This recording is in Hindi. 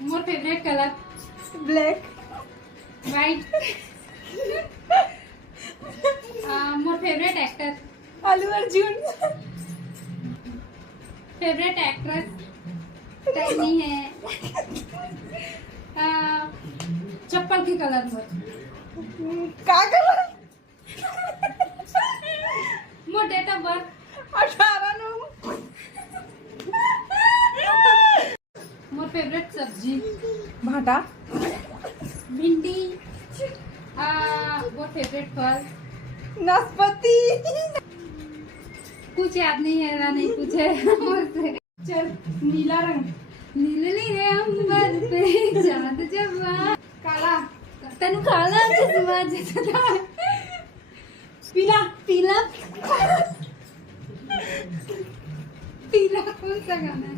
मोर फेवरेट कलर ब्लैक। व्हाइट। मोर favourite actor Allu Arjun. Favourite actress टैनी है। चप्पल की कलर मोर का कलर? मोर डेट ऑफ बर्थ 18/9। मोर फेवरेट सब्जी भाटा। भिंडी। मोर फेवरेट फल नाशपाती। कुछ याद नहीं है ना, नहीं पूछे मुझसे। चल नीला रंग। नीले रे अंबर पे चांद जवा। काला। तेनु काला चश्मा जैसा। पीला। पीला। पीला कौन सा गाना है?